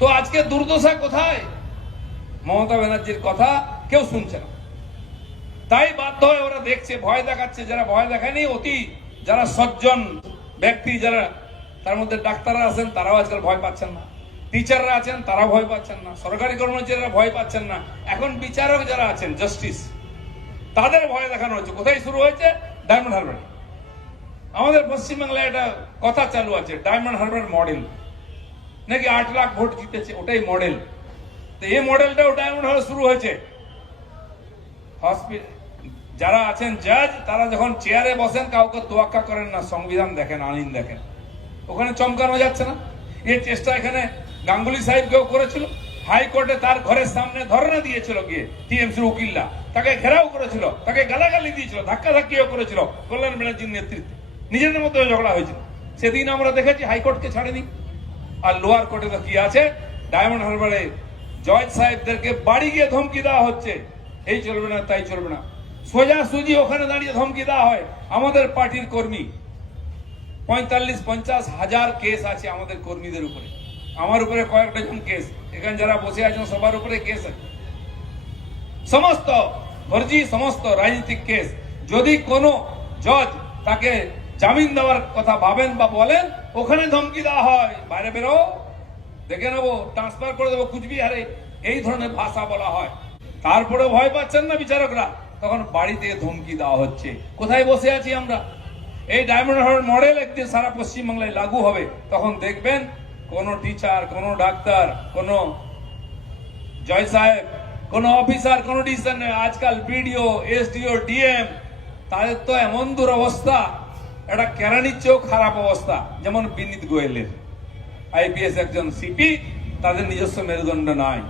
তো আজকে দুর্দশা কোথায়? মমতা ব্যানার্জির কথা কেউ শুনছে না। তাই বাধ্য হয়ে ওরা দেখছে, ভয় দেখাচ্ছে, যারা ভয় দেখায়নি, অতি যারা সজ্জন ব্যক্তি, যারা তার মধ্যে ডাক্তাররা আছেন, তারাও আজকাল ভয় পাচ্ছেন না। টিচাররা আছেন, তারাও ভয় পাচ্ছেন না। সরকারি কর্মচারীরা ভয় পাচ্ছেন না। এখন বিচারক যারা আছেন জাস্টিস তাদের ভয় দেখানো হচ্ছে। কোথায় শুরু হয়েছে? ডায়মন্ড হারবারে আমাদের পশ্চিমবাংলায় একটা কথা চালু আছে ডায়মন্ড হারবার মডেল নাকি আট লাখ ভোট জিতেছে, ওটাই মডেল তো এই মডেলটাও ডায়মন্ড হারবার শুরু হয়েছে। যারা আছেন জাজ তারা যখন চেয়ারে বসেন, কাউকে তোয়াক্কা করেন না। সংবিধান দেখেন, আইন দেখেন। ওখানে চমকানো যাচ্ছে না। এই চেষ্টা এখানে গাঙ্গুলি সাহেব কেউ করেছিল হাইকোর্টে তার ঘরের সামনে ধর্ণা দিয়েছিল গিয়ে, টিএমসির উকিল্লা তাকে ঘেরাও করেছিল, তাকে গালাগালি দিয়েছিল ধাক্কা ধাক্কিও করেছিল কল্যাণ ব্যানার্জির নেতৃত্বে। নিজেদের মধ্যে ঝগড়া হয়েছিল। সেদিন আমরা দেখেছি হাইকোর্টকে ছাড়েনি। আর লোয়ার কোর্টে তো কি আছে? ডায়মন্ড হারবারে জজ সাহেবদেরকে বাড়ি গিয়ে ধমকি দেওয়া হচ্ছে। এই চলবে না, তাই চলবে না। সোজা সুজি ওখানে দাঁড়িয়ে ধমকি দেওয়া হয়। আমাদের পার্টির কর্মী। পঁয়তাল্লিশ, পঞ্চাশ হাজার কেস আছে আমাদের কর্মীদের উপরে। আমার উপরে কয়েকটা জন কেস। এখানে যারা বসে আছেন, সবার উপরে কেস আছে। সমস্ত, ফর্জি সমস্ত রাজনৈতিক কেস। যদি কোনো জজ তাকে জামিন দেওয়ার কথা ভাবেন বা বলেন, ওখানে ধমকি দেওয়া হয়। বাইরে বেরো, দেখে নেব ট্রান্সফার করে দেবো কুচবিহারে। এই ধরনের ভাষা বলা হয়। তারপরে ভয় পাচ্ছেন না বিচারকরা। তখন বাড়িতে ধমকি দেওয়া হচ্ছে। কোথায় বসে আছি আমরা? এই ডায়মন্ড হারবার মডেল একদিন সারা পশ্চিমবাংলায় লাগু হবে। তখন দেখবেন কোন টিচার কোন ডাক্তার, কোন জয় সাহেব, কোন অফিসার কোন ডিসিশন আজকাল বিডিও এসডিও ডিএম তাদের তো এমন দুরবস্থা। একটা কেরানির চেয়েও খারাপ অবস্থা, যেমন বিনীত গোয়েলের। আইপিএস একজন সিপি, তাদের নিজস্ব মেরুদণ্ড নাই